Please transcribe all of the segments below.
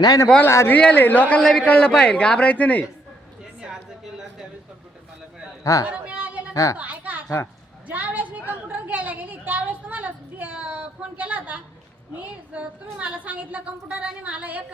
नाही ना बोला रिअल आहे. लोकांना बी कळलं पाहिजे घाबरायचं नाही. हा हा. हा. ज्यावेळेस मी कम्प्युटर घ्यायला गेली त्यावेळेस तुम्हाला फोन केला होता. मी तुम्ही मला सांगितलं कम्प्युटर आणि मला एक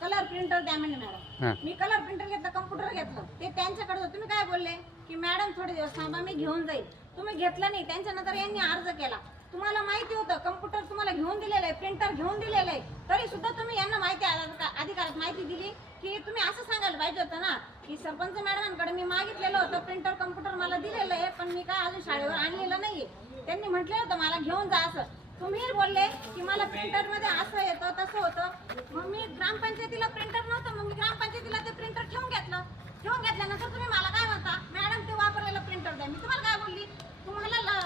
कलर प्रिंटर द्या म्हणे मॅडम. मी कलर प्रिंटर घेतलं कम्प्युटर घेतलं. ते त्यांच्याकडे. तुम्ही काय बोलले? की मॅडम थोडे दिवस थांबा मी घेऊन जाईल. तुम्ही घेतलं नाही. त्यांच्यानंतर यांनी अर्ज केला. तुम्हाला माहिती होतं कम्प्युटर तुम्हाला घेऊन दिलेलं आहे प्रिंटर घेऊन दिलेलं आहे. तरी सुद्धा तुम्ही यांना माहिती अधिकारात माहिती दिली की तुम्ही असं सांगायला पाहिजे होतं ना की सरपंच मॅडमांकडे मी मागितलेलं होतं प्रिंटर कम्प्युटर मला दिलेलं आहे पण मी काय अजून शाळेवर आणलेलं नाही त्यांनी म्हटलं होतं मला घेऊन जा असं. तुम्ही बोलले की मला प्रिंटरमध्ये असं येतं तसं होतं. मग मी ग्रामपंचायतीला प्रिंटर नव्हतं मग मी ग्रामपंचायतीला ते प्रिंटर ठेवून घेतलं. ठेवून घेतल्यानंतर तुम्ही मला काय म्हणता? मॅडम ते वापरलेलं प्रिंटर द्या मी तुम्हाला काय बोलली तुम्हाला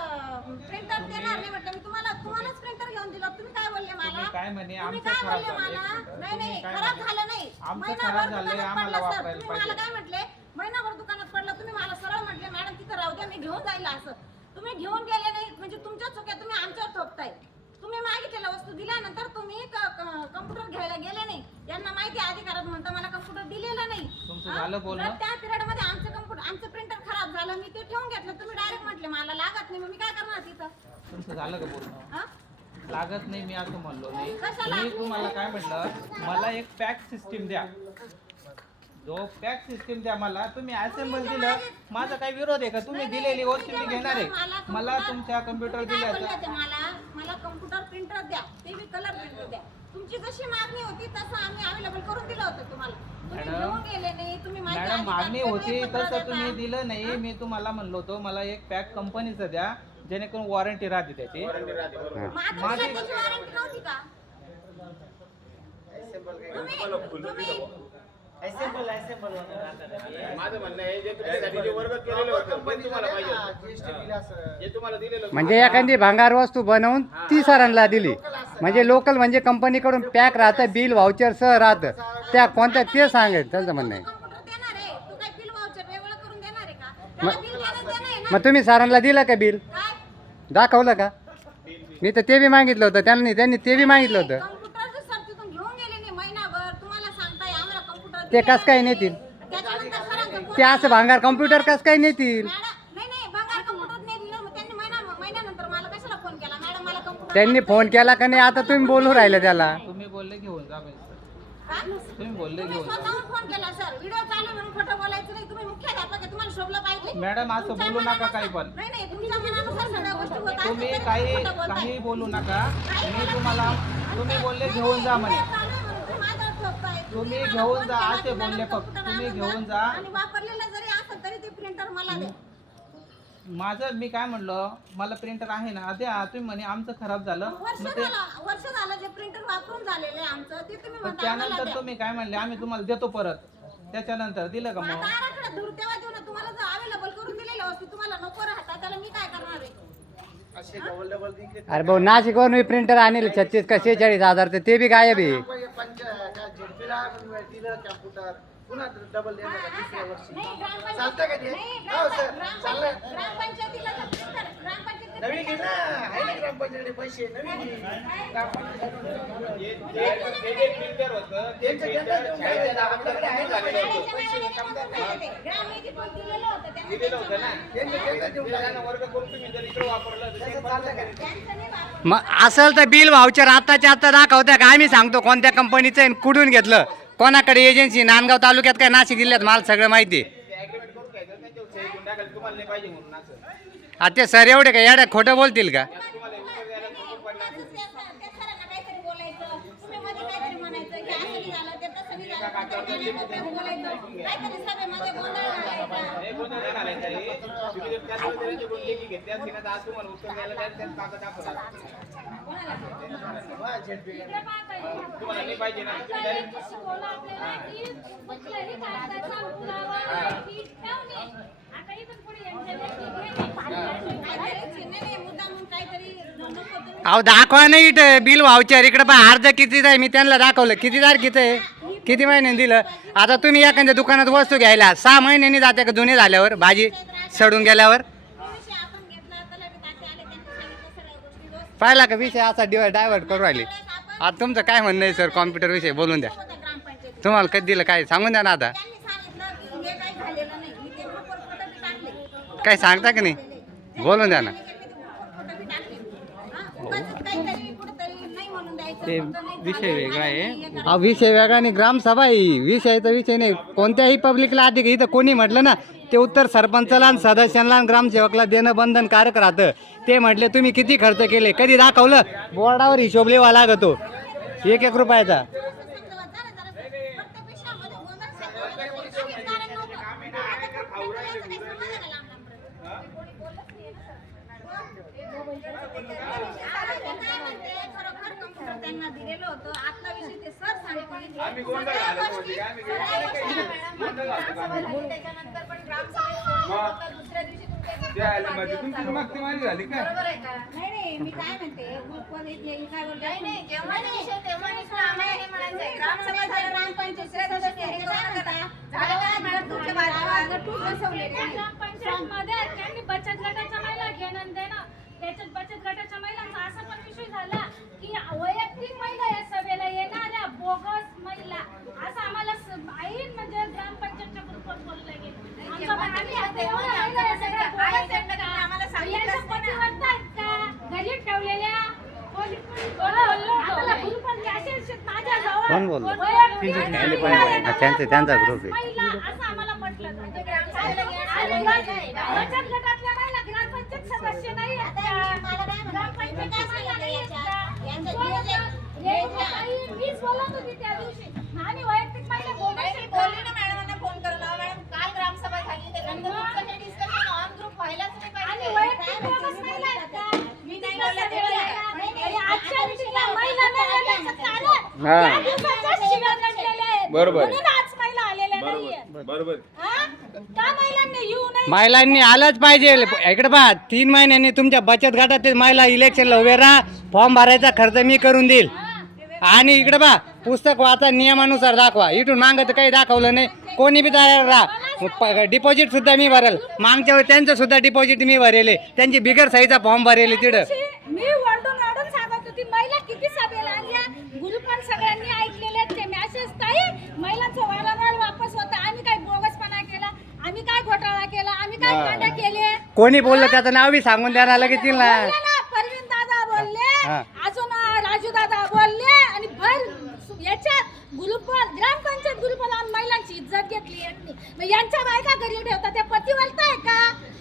प्रिंटर देणार नाही म्हटलं मी तुम्हाला तुम्हालाच प्रिंटर घेऊन दिलं तुम्ही काय बोलले काय म्हणे? तुम्ही आमचं काय खराब बोलले झालं मला एक- नाही नाही तुम्ही काय खराब? झालं नाही. आमचं महिनाभर झालंय, दुकानात आम्हाला पडलं, सर. वापरायला तुम्ही मला पाहिजे. काय म्हटले? महिनाभर दुकानात पडलं तुम्ही मला सरळ म्हटले मॅडम तिथं राहू द्या मी घेऊन जाईल असं. तुम्ही घेऊन गेले नाही म्हणजे तुमच्या चुक्या तुम्ही आमच्यावर थोपताय. तुम्ही मागितलेल्या वस्तू दिल्यानंतर तुम्ही कम्प्युटर घ्यायला गेले नाही. यांना माहिती आहे अधिकारात म्हणता मला कम्प्युटर दिलेला नाही. तुमचं हा? झालं बोलणं? तर त्या पिरियडमध्ये आमचं कम्प्युटर आमचं प्रिंटर खराब झालं मी ते ठेवून घेतलं. तुम्ही डायरेक्ट म्हटले मला लागत नाही मग मी काय करणार तिथं? तुमचं झालं का बोलणं? हा? लागत नाही मी असं म्हणलो नाही? मी तुम्हाला काय म्हटलं मला एक पॅक सिस्टीम द्या. जो पॅक सिस्टीम द्या मला तुम्ही असेंबल दिलं माझा काही विरोध आहे का? तुम्ही दिलेली वस्तू मी घेणार आहे. मला तुमच्या कम्प्युटर ते मला? मला कम्प्युटर प्रिंटर द्या ते बी कलर प्रिंटर द्या. तुमची जशी मागणी होती तसं आम्ही अवेलेबल करून दिलं होतं तुम्हाला. तुम्ही मॅडम, मागणी होती तसं. तुम्ही दिलं नाही मी तुम्हाला म्हणलो होतो मला एक पॅक कंपनीचं द्या. जेणेकरून वॉरंटी राहते त्याची. मग आता माझी- तुला त्याची वॉरंटी नव्हती का? तुम्ही तुम्ही माझं म्हणणं आहे जे तुमच्यासाठी जे वर्ग केलेलं होतं ते तुम्हाला पाहिजे होतं. जे तुम्हाला दिलेलं होतं. म्हणजे एखादी भांगार वस्तू बनवून ती सरांना दिली. म्हणजे लोकल म्हणजे कंपनीकडून पॅक राहतं बिल व्हाउचर सह राहतं. त्या कोणत्या ते सांगायचं त्यांचं म्हणणं आहे. कम्प्युटर देणार आहे. तू काय बिल वाउचर वेगळं करून देणार आहे का? त्याला बिल देणं देणं आहे ना? मग तुम्ही सरांना दिलं का बिल दाखवलं का? मी तर ते बी मागितलं होतं त्यांनी त्यांनी ते बी मागितलं होतं. कम्प्युटरचं सर तिथून घेऊन गेले नाही महिनाभर तुम्हाला सांगताय आम्हाला कम्प्युटर ते कसं काय नाही. नेतील? त्याच्यानंतर सरांचा फोन ते असं भांगार कम्प्युटर कसं काय नेतील? मॅडम नाही नाही बघा कम्प्युटर नाही. दिलं मग त्यांनी महिना महिन्यानंतर मला कशाला फोन केला? मॅडम मला कम्प्युटर त्यांनी फोन केला का नाही? आता तुम्ही बोलू राहिले त्याला. तुम्ही बोलले घेऊन जा बाई. तुम्ही बोलले तुम्ही स्वतःहून फोन केला सर व्हिडिओ चालू आहे म्हणून खोटं बोलायचं नाही तुम्ही मुख्याध्यापक आहे तुम्हाला शोभलं पाहिजे मॅडम असं तुमच्या बोलू नका काही पण नाही नाही तुमच्या मनानुसार सगळ्या गोष्टी होत असतील तुम्ही तरी काही खोटं बोलताय. काही बोलू नका काही मी बोलत तुम्हाला नाही. तुम्ही बोलले घेऊन जा म्हणे व्हिडिओ चालू आहे म्हणून तुम्ही माझ्यावर ठोकताय. तुम्ही मला घेऊन जा, असे बोलले फक्त. तुम्ही आणून घेऊन. जा. आणि वापरलेलं जरी असेल तरी ते प्रिंटर मला द्या माझं मी काय म्हणलं मला प्रिंटर आहे ना द्या तुम्ही म्हणे आमचं खराब झालं. वर्ष मग ते झालं वर्ष झालं जे प्रिंटर वापरून झालेलं आहे आमचं ते तुम्ही पण म्हणता आम्हाला त्यानंतर द्या. तुम्ही काय म्हणले आम्ही तुम्हाला देतो परत. त्याच्यानंतर दिलं का मग मग? आता आराखडा धूर तेव्हा देऊ ना तुम्हाला जर अवेलेबल करून दिलेल्या वस्तू तुम्हाला नको राहता त्याला मी काय करणार आहे? असे डबल डबल दिले. अरे भाऊ नाशिकवरून मी प्रिंटर आणले छत्तीस का शेहेचाळीस हजार तर ते बी गायब आहे. पंच झेडपीला पुन्हा डबल देणार दुसऱ्या वर्षी. चालतं का ते? हो, सर. नवीन घे ना. आहे ना ग्रामपंचायतीचे पैसे नवीन घे. त्यांचं देऊन. आपल्याकडे आहे ना पैसे. त्यांनी देऊन तसं चालतं का ते? मग असेल तर बिल व्हाउचर आत्ताच्या आत्ता दाखवत्या का? आम्ही सांगतो कोणत्या कंपनीचं आहे आणि कुठून घेतलं. कोणाकडे एजन्सी नांदगाव तालुक्यात काय नाशिक जिल्ह्यात? मला सगळं माहिती आहे. ते ते सर एवढे का? एवढ्या खोटं बोलतील का? की लेखी नाही काहीतरी नको अहो दाखवा नाही इथं बिल व्हाउचर इकडे पण अर्ज किती आहे? मी त्यांना दाखवलं. किती तारखेचं आहे किती महिन्याने दिलं? आता तुम्ही एखाद्या दुकानात वस्तू घ्यायला सहा महिन्यांनी जाते का जुने झाल्यावर? भाजी सडून गेल्यावर? पाहिला का विषय असा डिवाय डायव्हर्ट करू राहिले. आता तुमचं काय म्हणणं आहे सर कॉम्प्युटर विषयी बोलून द्या. तुम्हाला कधी दिलं काय? सांगून द्या ना आता. हे नाही काय सांगता की नाही? बोलून द्या ना. हा, नाही ते नाही विषय वेगळा आहे. हे हा विषय वेगळा आणि ग्रामसभा आहे विषयाचा विषय नाही. कोणत्याही पब्लिकला अधिक इथं कोणी म्हटलं ना ते उत्तर सरपंचाला आणि सदस्यांना आणि ग्रामसेवकला देणं बंधनकारक राहतं. ते म्हटले तुम्ही किती खर्च केले? कधी दाखवलं? बोर्डावर हिशोब लिहावा लागतो. एक एक रुपयाचा. त्यांना दिलेलं होतं आतला विषय ते सर सांगतील त्याच्यानंतर पण ग्रामसभेत दुसऱ्या दिवशी तुमच्या बरोबर आहे का? नाही नाही मी काय म्हणते ग्रुपवर इथले हे काय बोलते? नाही नाही जेव्हा विषय तेव्हा आम्हाला हे म्हणायचंय ग्रामसभा झालं ग्रामपंचायत सदस्य हे काय म्हणता झालं काय मॅडम तुमच्या बाजूला? टूर बसवलेले नाही. ग्रामपंचायतमध्ये त्यांनी बचत गटाच्या महिला घेणं देणं त्याच्यात बचत गटाच्या महिलांचा असा पण विषय झाला की वैयक्तिक महिला या सभेला येणाऱ्या बोगस महिला असं आम्हाला स- ऐन म्हणजे ग्रामपंचायतच्या ग्रुपवर बोललं गेलं आमच्या पण आम्ही आता एवढ्या महिला या सगळ्या बोगस आहेत का? यांच्या पतीव्रता आहेत का? घरी ठेवलेल्या कोणी- कोणी- आम्हाला ग्रुपवर message आहेत माझ्या जवळ. कोण बोललं? वैयक्तिक त्यांनी पण- महिला येणाऱ्या हा, त्यांचं- त्यांचा group आहे. महिला असं आम्हाला म्हटलं जातं. आणि बचत गटातल्या महिला ग्रामपंचायत सदस्य नाही आहेत आता का? मी- मला काय म्हणायचं, ग्रामपंचायत काय महिला नाही आहेत सांगितलं का? कोण यांच्या- होतं? रेणुका ताई, मीच बोलत होती त्या दिवशी आणि वैयक्तिक महिला बोलत नाही, मी बोलली ना मॅडमांना फोन करून अहो, मॅडम काल ग्रामसभा झाली त्याच्यानंतर तुमचं हे डिस्कशन ऑन ग्रुप व्हायलाच नाही आणि पाहिजे वैयक्तिक काय बोगस म्हणते, महिला आहेत का? मी किती नाही कसं बोलले, ते बोलले? नाही, नाही, आणि आजच्या आता मिटिंगला विषय महिला नाही काय आल्याचं म्हणते? चालत. हा. बरोबर आहे. म्हणून आज महिला आलेल्या नाहीये. बरोबर हा? त्या महिलांनी येऊ नये. महिलांनी आलंच पाहिजे. इकडे पहा तीन महिन्यांनी तुमच्या बचत गटातील महिला इलेक्शनला उभे राहा. फॉर्म भरायचा खर्च मी करून देईल. आणि इकडे पहा पुस्तक वाचा नियमानुसार दाखवा. इथून मागत काही दाखवलं नाही. कोणी बी तयार राहा. डिपॉझिट सुद्धा मी भरेल. मागच्या वेळी त्यांचं सुद्धा डिपॉझिट मी भरेले. त्यांची बिगर साईचा फॉर्म भरेले तिथं. मी महिला किती सभेला आल्या गुरुपण सगळ्यांनी ऐकलेले ते मॅसेज ताई महिलांचं वारंवार वापस होता. आम्ही काय बोगसपणा केला? आम्ही काय घोटाळा केला? आम्ही काय कांड केले? कोणी बोललं त्याचं नाव बी सांगून द्यायला लगेच तिला बोलले ना. परवीन दादा बोलले. हा. अजून राजू दादा बोलले. आणि भर याच्यात गुरुपल ग्रामपंचायत गुरुपल आणि महिलांची इज्जत घेतली यांनी. मग यांच्या बायका घरी ठेवतात त्या पतिवलता आहे का?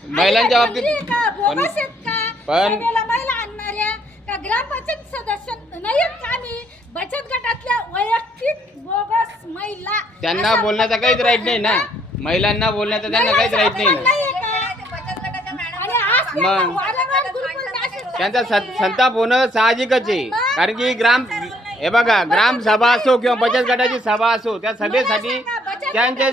महिलांच्या बाबतीत- का? बोगस आहेत का? पण- सभेला महिला आणणाऱ्या का ग्रामपंचायत सदस्य नाही आहेत का आम्ही बचत गटातल्या वैयक्तिक बोगस महिला त्यांना बोलण्याचा काहीच राईट नाही ना. महिलांना बोलण्याचा त्यांना काहीच राईट नाही ना. मग. त्यांचा. सं- संताप होणं साहजिकच आहे. कारण की ग्राम हे बघा ग्राम सभा असो किंवा बचत गटाची सभा असो त्या सभेसाठी त्यांच्या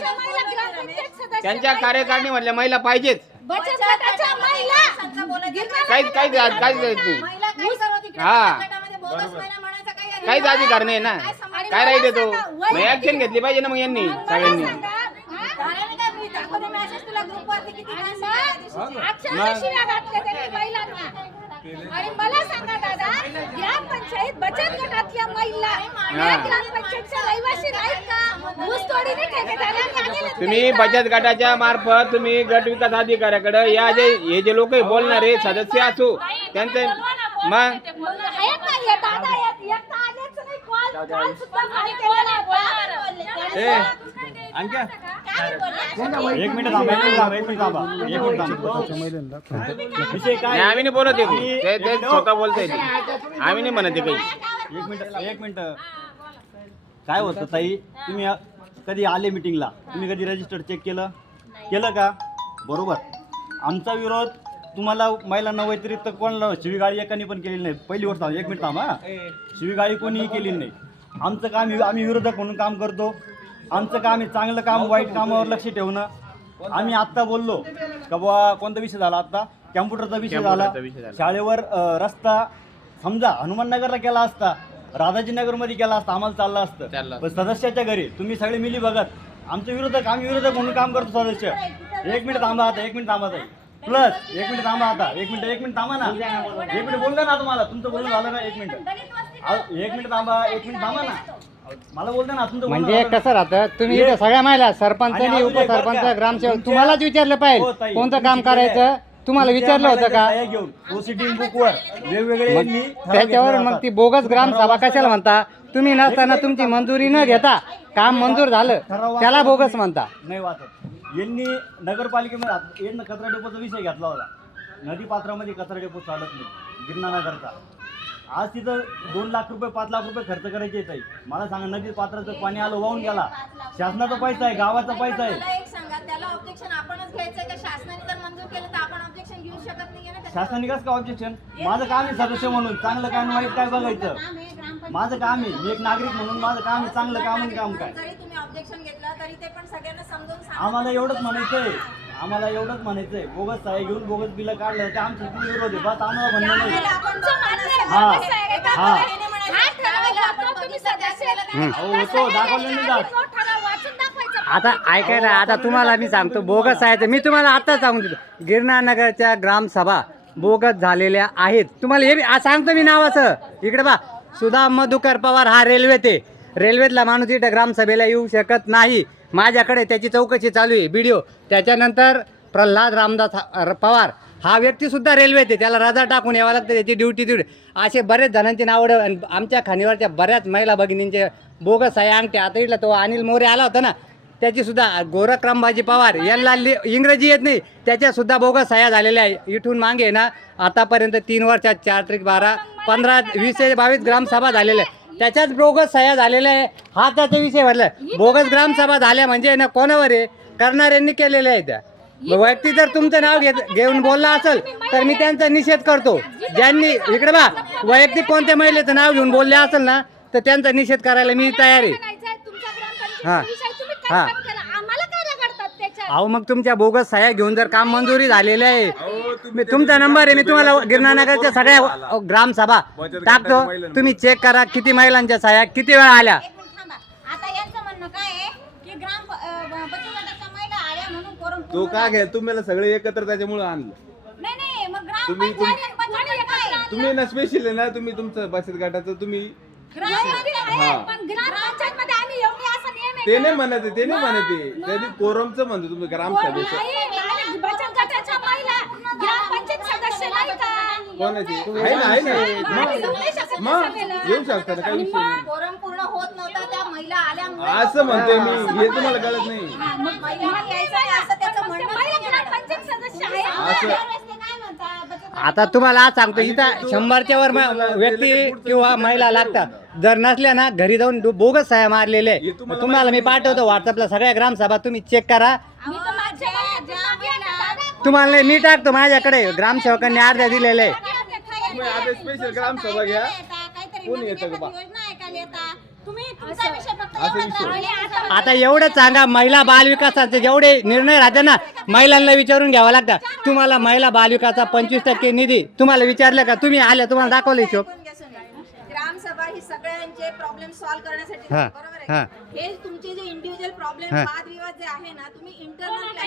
त्यांच्या आहेत का? कार्यकारिणीमधल्या महिला पाहिजेच. बचत गटाच्या महिला गिरणाऱ्या काहीच काहीच काहीच काहीच नाही हा. काहीच अधिकार नाही ना. काय मग वैयक्तिक- ऍक्शन घेतली पाहिजे ना मग यांनी सगळ्यांनी. हा? आणि मला सांगा दादा ग्रामपंचायत बचत गटातल्या महिला या ग्रामपंचायतच्या रहिवासी नाहीत का? ऊसतोडीने ठेकेदारांनी आणलेले नाहीत तुम्ही का? बचत गटाच्या मार्फत तुम्ही गट विकास अधिकाऱ्याकडे या जे हे जे लोक बोलणारे सदस्य असो त्यांचे मग? हे. अंक्या? एक मिनिट थांबा एक मिनिट थांबा एक मिनिट थांबा. एक मिनिट थांबा. विषय काय नाही आम्ही नाही बोलत आहे ते ते स्वतः बोलताय ते आम्ही नाही म्हणत आहे काही. एक मिनिट एक मिनिट. काय होतं ताई? तुम्ही आ- कधी आले मिटिंगला? तुम्ही कधी रजिस्टर चेक केलं? केलं का? बरोबर. आमचा विरोध तुम्हाला महिलांना व्यतिरिक्त कोणाला शिवीगाळी एकाने पण केलेली नाही. पहिली गोष्ट एक मिनिट थांबा हा. शिवीगाळी कोणीही केलेली नाही. आमचं काम आम्ही विरोधक म्हणून काम करतो. आमचं काम आहे चांगलं काम वाईट कामावर लक्ष ठेवणं. आम्ही आत्ता बोललो का बुवा कोणता विषय झाला आत्ता? कॅम्प्युटरचा विषय झाला. शाळेवर अ, रस्ता समजा हनुमाननगरला केला असता राधाजीनगरमध्ये केला असता आम्हाला चाललं असतं. पण सदस्याच्या घरी तुम्ही सगळे मिली बघत आमचे विरोधक आम्ही विरोधक म्हणून काम करतो सदस्य. एक मिनिट थांबा आता एक मिनिट थांबा ताई प्लस एक मिनिट थांबा आता. एक मिनिट एक मिनिट थांबा ना. एक मिनिट बोललं ना तुम्हाला. तुमचं बोलणं झालं ना एक मिनिट. अहो, एक मिनिट थांबा एक मिनिट थांबा ना. मला बोलता ना. तुमचं म्हणजे कसं राहतं? तुम्ही हे- इथं सगळ्या महिला आणि सरपंचानी अजून एक बरं उपसरपंच ग्रामसेवक तुमच्या- तुम्हालाच विचारलं हो, पाहिजे ताई, कोणतं काम. करायचं? तुम्हाला तुमच्या विचारलं होतं का? घेऊन. वेगवेगळे मग ठराव त्याच्यावर घेतले मग. ती बोगस ग्रामसभा कशाला म्हणता? तुम्ही नसताना तुमची मंजुरी न घेता काम मंजूर झालं. ठराव त्याला बोगस. म्हणता. नाही वाचत. यांनी नगरपालिकेमध्ये आत- यांना कचरा डेपोचा विषय घेतला होता. नदी पात्रामध्ये कचरा डेपो चालत नाही. गिरणा नगरचा आज तिथं दोन लाख रुपये पाच लाख रुपये खर्च करायचे येत आहे मला सांगा नदी पात्राचं पाणी आलं वाहून गेला. शासनाचा पैसा आहे गावाचा पैसा आहे. मला एक सांगा त्याला ऑब्जेक्शन आपणच घ्यायचंय का? शासनाने जर मंजूर केलं तर आपण ऑब्जेक्शन घेऊ शकत नाही ना शासनाने कसं काय ऑब्जेक्शन माझं काम आहे सदस्य म्हणून. चांगलं काय आणि वाईट काय बघायचं? माझं काम आहे मी एक नागरिक म्हणून माझं काम आहे चांगलं काम आणि काम काय? जरी तुम्ही ऑब्जेक्शन घेतलं तरी ते पण सगळ्यांना समजावून सांगा. आम्हाला एवढंच म्हणायचंय. आम्हाला एवढंच म्हणायचंय. बोगस साहे घेऊन बोगस बिलं काढलं तर आमची किती विरोध आहे? बस आम्हाला म्हणणं नाही. हा. हा. होतो दाखवलं नाही जात. आता ऐकायला आता तुम्हाला मी सांगतो बोगस आहे तर मी तुम्हाला आता सांगून देतो. गिरणा नगरच्या ग्रामसभा बोगस झालेल्या आहेत. तुम्हाला हे बी- आ, सांगतो मी नावाचं इकडे बा. सुधा मधुकर पवार हा रेल्वे ते रेल्वेतला माणूस इथं ग्रामसभेला येऊ शकत नाही. माझ्याकडे त्याची चौकशी चालू आहे व्हिडिओ त्याच्यानंतर प्रल्हाद रामदास हा- पवार. हा व्यक्तीसुद्धा रेल्वेत आहे त्याला रजा टाकून यावं लागतं त्याची ड्युटी ड्युटी असे बरेच जणांची नावं आणि आमच्या खाणीवरच्या बऱ्याच महिला भगिनींचे बोगस आहे अंगठे. आता इथला तो अनिल मोरे आला होता ना त्याचीसुद्धा गोरख गोरखरामबाजी पवार यांना लि इंग्रजी येत नाही. त्याच्यासुद्धा बोगस सह्या झालेल्या आहे. इथून मागे ना आतापर्यंत तीन वर्षात चार त्रिक बारा पंधरा वीस ते बावीस ग्रामसभा झालेल्या आहे त्याच्याच बोगस सह्या झालेल्या आहे. हा त्याचा विषय म्हटलं. बोगस ग्रामसभा झाल्या म्हणजे ना कोणावर आहे? करणाऱ्यांनी केलेल्या आहेत त्या. व्यक्ती जर तुमचं नाव घेत घेऊन बोलला असेल तर मी त्यांचा निषेध करतो. ज्यांनी इकडे बा वैयक्तिक कोणत्या महिलेचं नाव घेऊन बोलले असेल ना तर त्यांचा निषेध करायला मी तयार आहे. हा. हा. त्याच्यात? अहो मग तुमच्या बोगस सह्या घेऊन जर काम मंजुरी झालेले आहे मी तुमचा नंबर आहे मी तुम्हाला गिरणानगरच्या सगळ्या ग्रामसभा टाकतो. तुम्ही चेक करा किती महिलांच्या सह्या किती वेळा आल्या? एक मिनिट थांबा. आता यांचं म्हणणं काय आहे की ग्राम अं, बचत गटाच्या महिला आल्या म्हणून कोरम तो का. घ्या तुम्हाला सगळे एकत्र त्याच्यामुळे आणलं. नाही नाही मग तुम्ही- ग्रामपंचायत आणि बचत गट काय? आहे? तुम्ही ना स्पेशल आहे ना तुम्ही तुमचं बचत गटाचं तुम्ही ग्रामपंचायत हा. पण ग्रामपंचायत मध्ये आम्ही एवढी असं नियम आहे ते नाही म्हणत आहे, ते नाही म्हणत आहे. त्यांनी कोरमचं म्हणतो तुम्ही ग्रामसभेचं नाही, आणि बचत गटाच्या महिला ग्रामपंचायत सदस्य नाही का कोणाची आहे ना आहे ना. मग. येऊ शकता ना काही विषय नाही. पूर्ण होत नव्हता त्या महिला आल्यामुळे असं म्हणतोय मी. हे तुम्हाला कळत नाही. महिला यायचं असं त्याचं म्हणणं नाहीये मॅडम. आता तुम्हाला आज सांगतो इथं शंभरच्या वर म- व्यक्ती किंवा महिला लागतात. जर नसल्या ना घरी जाऊन दो- बोगस सह्या मारलेले. आहे. तुम्हाला तुम्हाला मी पाठवतो व्हॉट्सअपला सगळ्या ग्रामसभा तुम्ही चेक करा. तुम्हाला नाही, मी टाकतो माझ्याकडे ग्रामसेवकांनी अर्ध्या दिलेले आहे. तुम्ही आता स्पेशल ग्रामसभा घ्या कोण येतं बा? असं विषय. आता एवढंच सांगा महिला बालविकासाचे जेवढे निर्णय राहते ना महिलांना विचारून घ्यावा लागतात तुम्हाला महिला बालविकासा पंचवीस टक्के निधी तुम्हाला विचारलं का तुम्ही आल्या तुम्हाला दाखवलं हिशोब ऐकून घ्या सुनील. ग्रामसभा ही प्रॉब्लेम सॉल्व्ह करण्यासाठी हा, बरोबर हा. आहे हे तुमचे जे इंडिव्हिज्युअल प्रॉब्लेम हा. वादविवाद जे आहे ना तुम्ही इंटरनल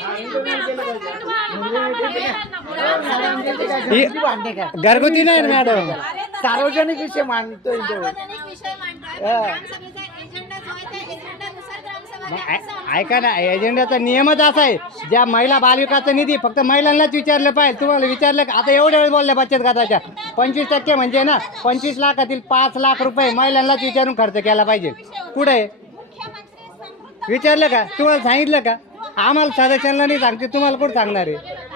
ही घरगुती नाही ना मॅडम सार्वजनिक विषय मांडतोय सार्वजनिक विषय ग्रामसभेचा एजेंडा जो आहे त्या एजेंडानुसार ग्रामसभा घ्या, असं आमचं ऐका ना एजेंड्याचा नियमच असा आहे. ज्या महिला बालविकाचा निधी फक्त महिलांनाच विचारलं पाहिजे. तुम्हाला विचारलं का? आता एवढ्या वेळ बोलल्या बचत गटाच्या. पंचवीस टक्के म्हणजे ना पंचवीस लाखातील पाच लाख रुपये महिलांनाच विचारून खर्च केला पाहिजे. कुठे? विचारलं का? तुम्हाला सांगितलं का? आम्हाला सदस्यांना नाही सांगते तुम्हाला कुठं सांगणार आहे?